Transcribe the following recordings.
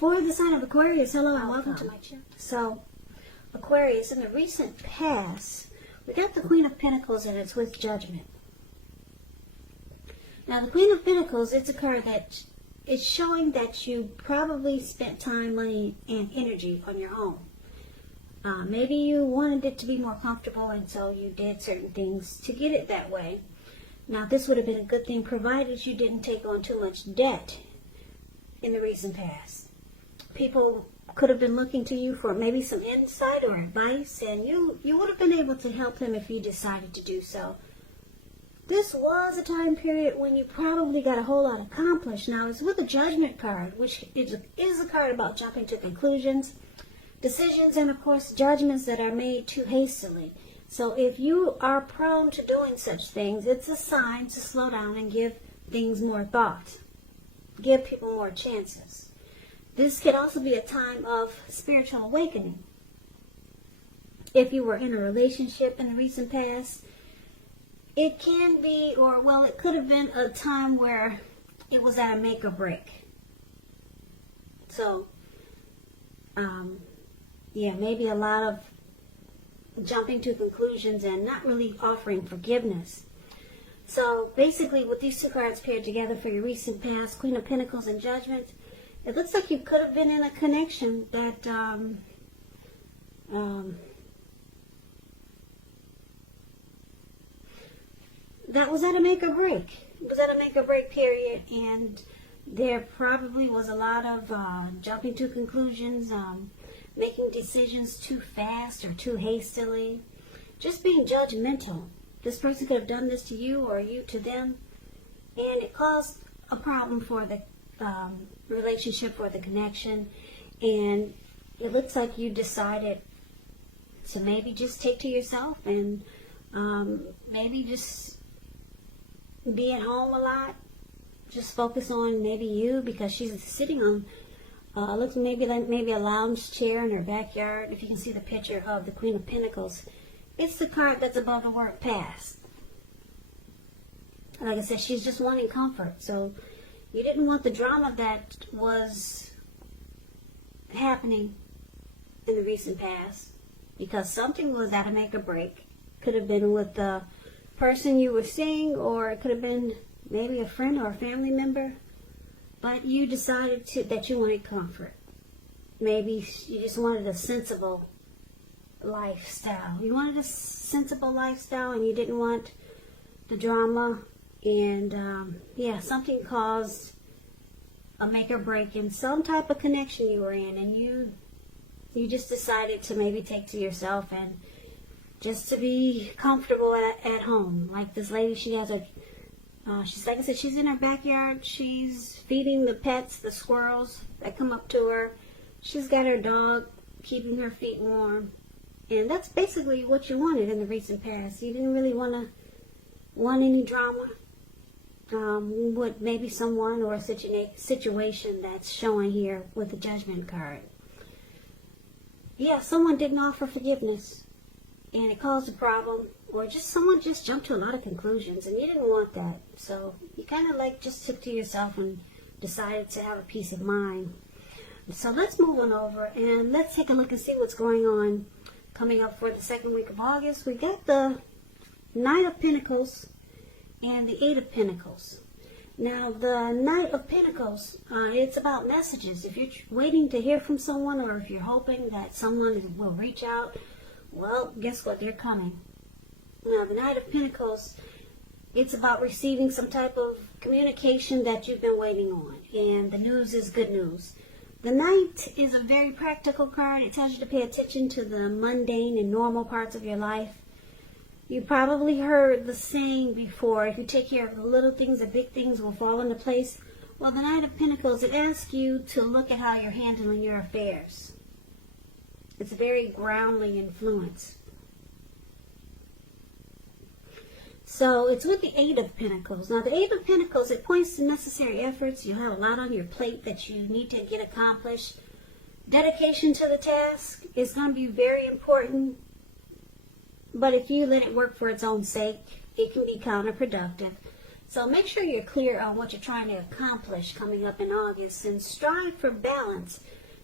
For the sign of Aquarius, hello and welcome to my channel. So, Aquarius, in the recent past, we got the Queen of Pentacles and it's with Judgment. Now, the Queen of Pentacles, it's a card that is showing that you probably spent time, money, and energy on your own. Maybe you wanted it to be more comfortable and so you did certain things to get it that way. Now, this would have been a good thing provided you didn't take on too much debt in the recent past. People could have been looking to you for maybe some insight or advice, and you would have been able to help them if you decided to do so. This was a time period when you probably got a whole lot accomplished. Now, it's with a Judgment card, which is a card about jumping to conclusions, decisions, and of course, judgments that are made too hastily. So if you are prone to doing such things, it's a sign to slow down and give things more thought. Give people more chances. This could also be a time of spiritual awakening. If you were in a relationship in the recent past, it can be, or well, it could have been a time where it was at a make or break. So, yeah, maybe a lot of jumping to conclusions and not really offering forgiveness. So basically, with these two cards paired together for your recent past, Queen of Pentacles and Judgment, it looks like you could have been in a connection that that was at a make or break. It was at a make or break period, and there probably was a lot of jumping to conclusions, making decisions too fast or too hastily, just being judgmental. This person could have done this to you or you to them, and it caused a problem for the relationship or the connection. And it looks like you decided to maybe just take to yourself and maybe just be at home a lot. Just focus on maybe you, because she's sitting on looks maybe a lounge chair in her backyard. If you can see the picture of the Queen of Pentacles, it's the card that's above the word past. Like I said, she's just wanting comfort. So you didn't want the drama that was happening in the recent past, because something was at a make or break. Could have been with the person you were seeing, or it could have been maybe a friend or a family member. But you decided that you wanted comfort. Maybe you just wanted a sensible lifestyle. You wanted a sensible lifestyle and you didn't want the drama. And yeah, something caused a make or break in some type of connection you were in, and you just decided to maybe take to yourself and just to be comfortable at home. Like this lady, she has she's, like I said, she's in her backyard. She's feeding the pets, the squirrels that come up to her. She's got her dog keeping her feet warm. And that's basically what you wanted in the recent past. You didn't really want any drama with maybe someone or a situation that's showing here with the Judgment card. Yeah, someone didn't offer forgiveness, and it caused a problem, or just someone just jumped to a lot of conclusions, and you didn't want that. So you kind of like just took to yourself and decided to have a peace of mind. So let's move on over and let's take a look and see what's going on coming up for the second week of August. We got the Knight of Pentacles and the Eight of Pentacles. Now, the Knight of Pentacles, it's about messages. If you're waiting to hear from someone, or if you're hoping that someone will reach out, well, guess what? They're coming. Now, the Knight of Pentacles, it's about receiving some type of communication that you've been waiting on, and the news is good news. The Knight is a very practical card. It tells you to pay attention to the mundane and normal parts of your life. You probably heard the saying before, if you take care of the little things, the big things will fall into place. Well, the Knight of Pentacles, it asks you to look at how you're handling your affairs. It's a very grounding influence. So it's with the Eight of Pentacles. Now, the Eight of Pentacles, it points to necessary efforts. You have a lot on your plate that you need to get accomplished. Dedication to the task is going to be very important. But if you let it work for its own sake, it can be counterproductive. So make sure you're clear on what you're trying to accomplish coming up in August, and strive for balance,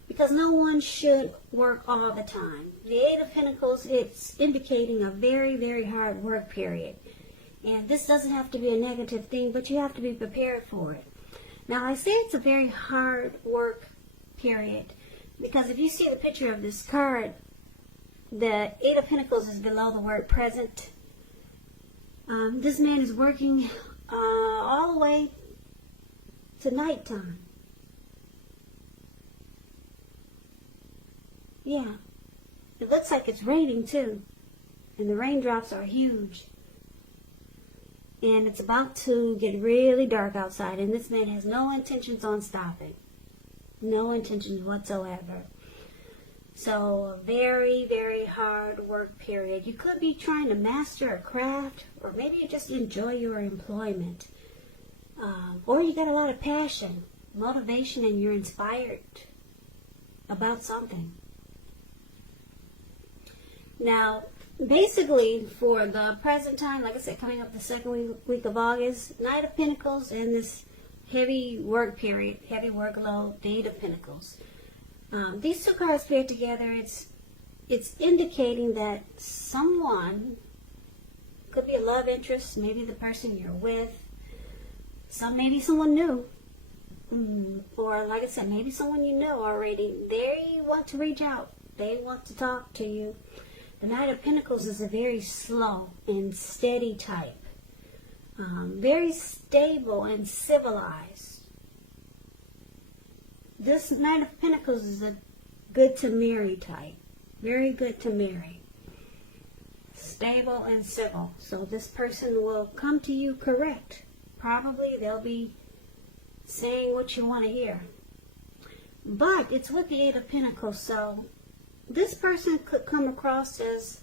because no one should work all the time. The Eight of Pentacles, it's indicating a very, very hard work period. And this doesn't have to be a negative thing, but you have to be prepared for it. Now, I say it's a very hard work period because if you see the picture of this card, the Eight of Pentacles is below the word present. This man is working all the way to nighttime. Yeah. It looks like it's raining too. And the raindrops are huge. And it's about to get really dark outside. And this man has no intentions on stopping. No intentions whatsoever. So, a very, very hard work period. You could be trying to master a craft, or maybe you just enjoy your employment. Or you got a lot of passion, motivation, and you're inspired about something. Now, basically, for the present time, like I said, coming up the second week of August, Knight of Pentacles and this heavy work period, heavy workload, the Eight of Pentacles. These two cards paired together, it's indicating that someone, could be a love interest, maybe the person you're with, maybe someone new, or like I said, maybe someone you know already. They want to reach out. They want to talk to you. The Knight of Pentacles is a very slow and steady type. Very stable and civilized. This Knight of Pentacles is a good to marry type. Very good to marry. Stable and civil. So this person will come to you correct. Probably they'll be saying what you want to hear. But it's with the Eight of Pentacles, so this person could come across as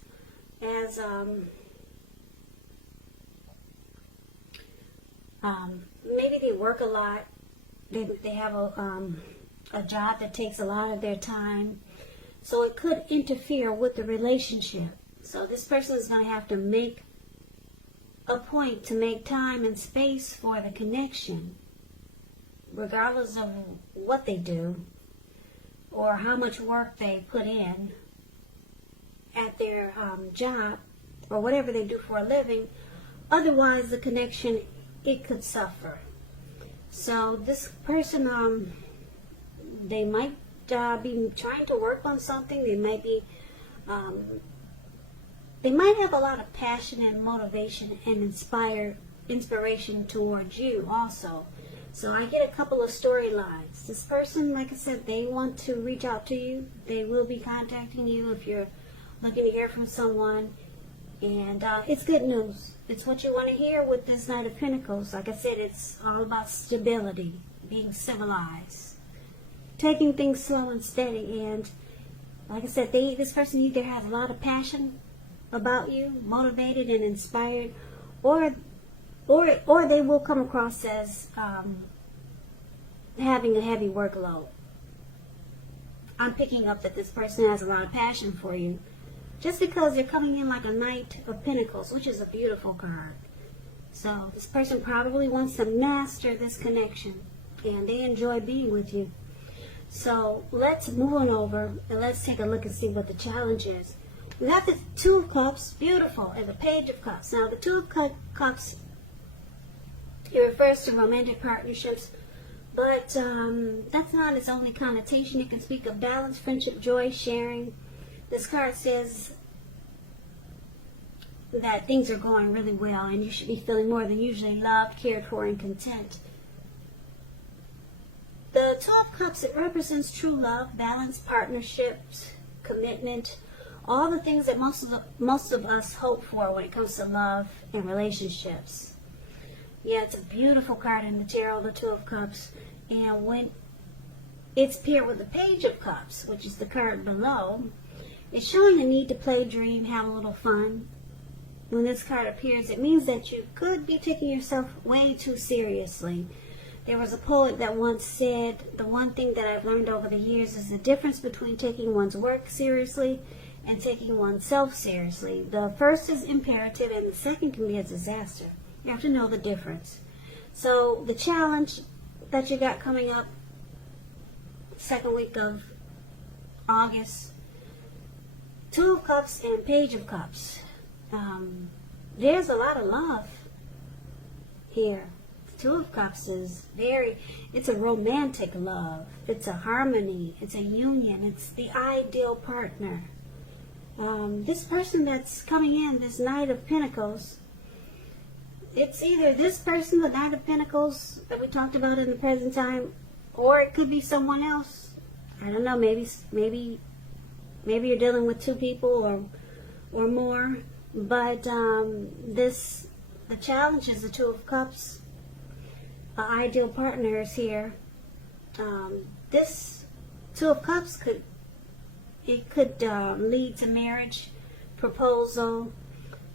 maybe they work a lot. They have a job that takes a lot of their time, so it could interfere with the relationship. So this person is going to have to make a point to make time and space for the connection, regardless of what they do or how much work they put in at their job or whatever they do for a living. Otherwise, the connection, it could suffer. So this person, they might be trying to work on something. They might be, they might have a lot of passion and motivation and inspiration towards you also. So I get a couple of storylines. This person, like I said, they want to reach out to you. They will be contacting you if you're looking to hear from someone. And it's good news. It's what you want to hear with this Knight of Pentacles. Like I said, it's all about stability, being civilized, taking things slow and steady. And like I said, this person either has a lot of passion about you, motivated and inspired, or they will come across as having a heavy workload. I'm picking up that this person has a lot of passion for you, just because they're coming in like a Knight of Pentacles, which is a beautiful card. So this person probably wants to master this connection, and they enjoy being with you. So let's move on over, and let's take a look and see what the challenge is. We got the Two of Cups, beautiful, and the Page of Cups. Now the Two of Cups, it refers to romantic partnerships, but that's not its only connotation. It can speak of balance, friendship, joy, sharing. This card says that things are going really well and you should be feeling more than usually loved, cared for, and content. The Two of Cups, it represents true love, balance, partnerships, commitment, all the things that most of us hope for when it comes to love and relationships. Yeah, it's a beautiful card in the tarot, the Two of Cups. And when it's paired with the Page of Cups, which is the card below, it's showing a need to play, dream, have a little fun. When this card appears, it means that you could be taking yourself way too seriously. There was a poet that once said, the one thing that I've learned over the years is the difference between taking one's work seriously and taking oneself seriously. The first is imperative and the second can be a disaster. You have to know the difference. So the challenge that you got coming up, second week of August, Two of Cups and Page of Cups. There's a lot of love here. Two of Cups is it's a romantic love. It's a harmony. It's a union. It's the ideal partner. This person that's coming in, this Knight of Pentacles, it's either this person, the Knight of Pentacles that we talked about in the present time, or it could be someone else. I don't know, maybe you're dealing with two people or more. But the challenge is the Two of Cups. An ideal partner is here. This Two of Cups could lead to marriage, proposal.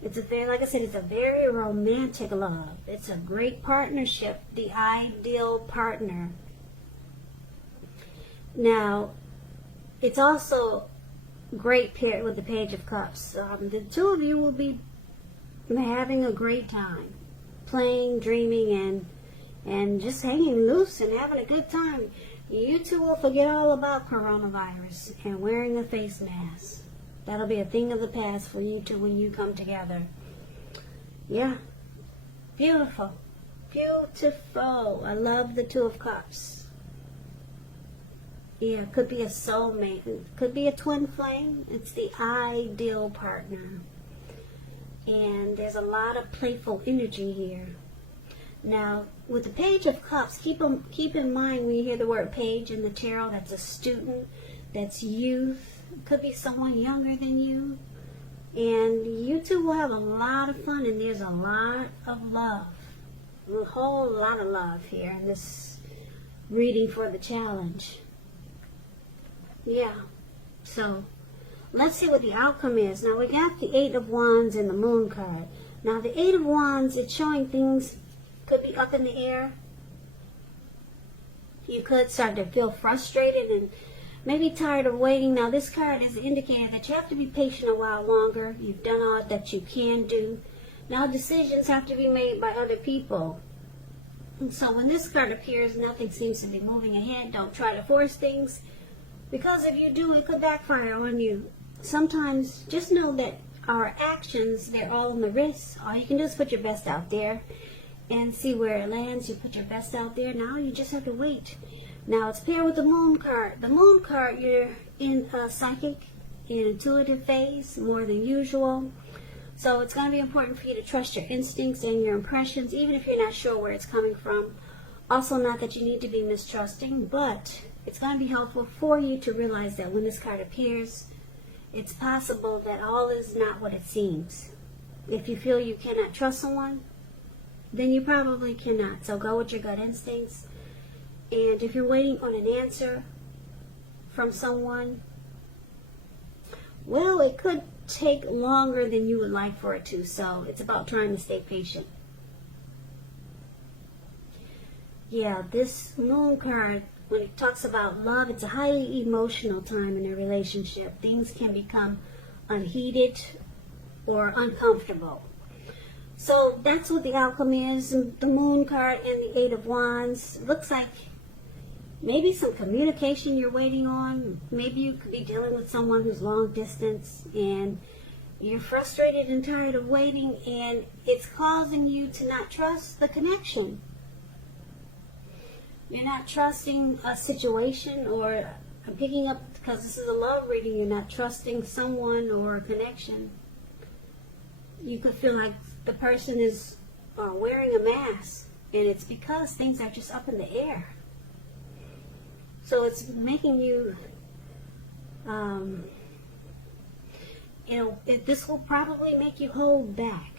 It's like I said, it's a very romantic love. It's a great partnership, the ideal partner. Now, it's also great paired with the Page of Cups. The two of you will be having a great time, playing, dreaming, and just hanging loose and having a good time. You two will forget all about coronavirus and wearing a face mask. That'll be a thing of the past for you two when you come together. Yeah. Beautiful. Beautiful. I love the Two of Cups. Yeah, it could be a soulmate. It could be a twin flame. It's the ideal partner. And there's a lot of playful energy here. Now, with the Page of Cups, keep in mind when you hear the word page in the tarot, that's a student, that's youth. It could be someone younger than you. And you two will have a lot of fun, and there's a lot of love. A whole lot of love here in this reading for the challenge. Yeah. So, let's see what the outcome is. Now, we got the Eight of Wands and the Moon card. Now, the Eight of Wands, it's showing things could be up in the air. You could start to feel frustrated and maybe tired of waiting. Now, this card is indicating that you have to be patient a while longer. You've done all that you can do. Now, decisions have to be made by other people. And so when this card appears, nothing seems to be moving ahead. Don't try to force things, because if you do, it could backfire on you. Sometimes just know that our actions, they're all in the wrist. All you can do is put your best out there and see where it lands. You put your best out there. Now you just have to wait. Now it's paired with the Moon card. The Moon card, you're in a psychic and intuitive phase more than usual. So it's going to be important for you to trust your instincts and your impressions, even if you're not sure where it's coming from. Also, not that you need to be mistrusting, but it's going to be helpful for you to realize that when this card appears, it's possible that all is not what it seems. If you feel you cannot trust someone, then you probably cannot. So go with your gut instincts. And if you're waiting on an answer from someone, well, it could take longer than you would like for it to. So it's about trying to stay patient. Yeah, this Moon card, when it talks about love, it's a highly emotional time in a relationship. Things can become unheated or uncomfortable. So that's what the outcome is. The Moon card and the Eight of Wands. Looks like maybe some communication you're waiting on. Maybe you could be dealing with someone who's long distance and you're frustrated and tired of waiting, and it's causing you to not trust the connection. You're not trusting a situation, or I'm picking up, because this is a love reading, you're not trusting someone or a connection. You could feel like the person is wearing a mask, and it's because things are just up in the air. So it's making you, this will probably make you hold back.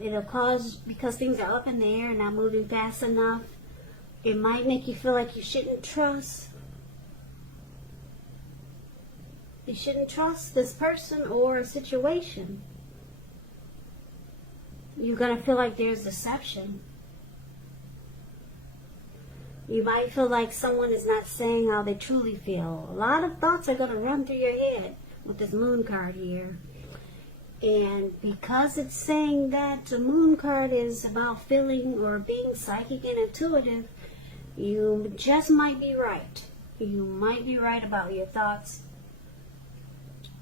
It'll cause, because things are up in the air and not moving fast enough, it might make you feel like you shouldn't trust. You shouldn't trust this person or a situation. You're going to feel like there's deception. You might feel like someone is not saying how they truly feel. A lot of thoughts are going to run through your head with this Moon card here. And because it's saying that the moon card is about feeling or being psychic and intuitive, you just might be right. You might be right about your thoughts.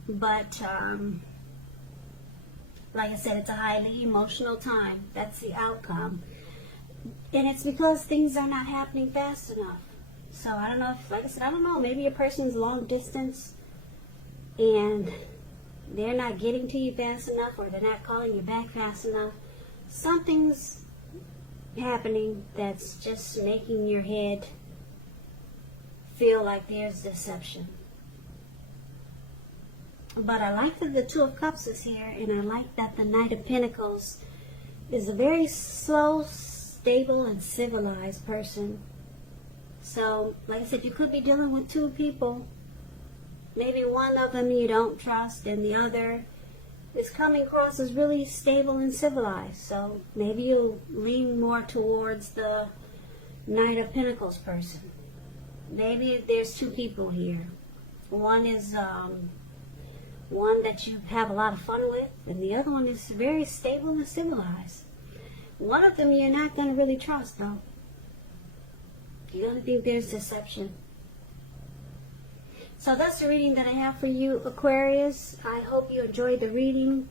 But, like I said, it's a highly emotional time. That's the outcome. And it's because things are not happening fast enough. So I don't know if, like I said, I don't know, maybe a person's long distance and they're not getting to you fast enough, or they're not calling you back fast enough. Something's happening that's just making your head feel like there's deception. But I like that the Two of Cups is here, and I like that the Knight of Pentacles is a very slow, stable, and civilized person. So, like I said, you could be dealing with two people. Maybe one of them you don't trust, and the other is coming across as really stable and civilized. So maybe you'll lean more towards the Knight of Pentacles person. Maybe there's two people here. One is one that you have a lot of fun with, and the other one is very stable and civilized. One of them you're not going to really trust, though. You're going to think there's deception. So that's the reading that I have for you, Aquarius. I hope you enjoyed the reading.